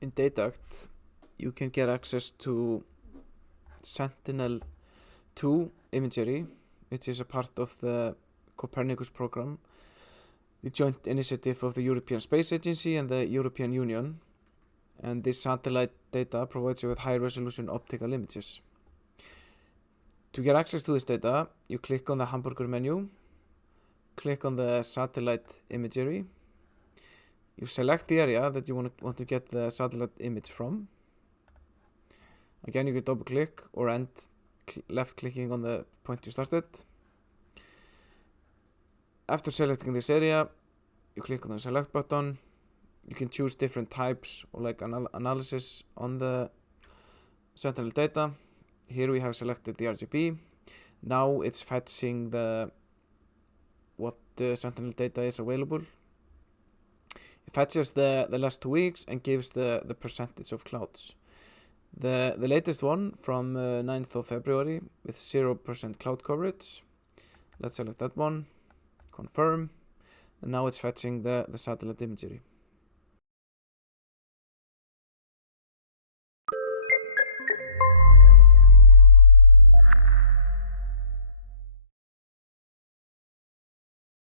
in DATACT you can get access to Sentinel 2 imagery, which is a part of the Copernicus program, the joint initiative of the European Space Agency and the European Union. And this satellite data provides you with high-resolution optical images. To get access to this data, you click on the hamburger menu, click on the satellite imagery, you select the area that you want to get the satellite image from. Again, you can double click or end left clicking on the point you started. After selecting this area, you click on the select button. You can choose different types or like analysis on the Sentinel data. Here we have selected the RGB. Now it's fetching what the Sentinel data is available. It fetches the last 2 weeks and gives the percentage of clouds. The latest one from 9th of February with 0% cloud coverage. Let's select that one, confirm, and now it's fetching the satellite imagery.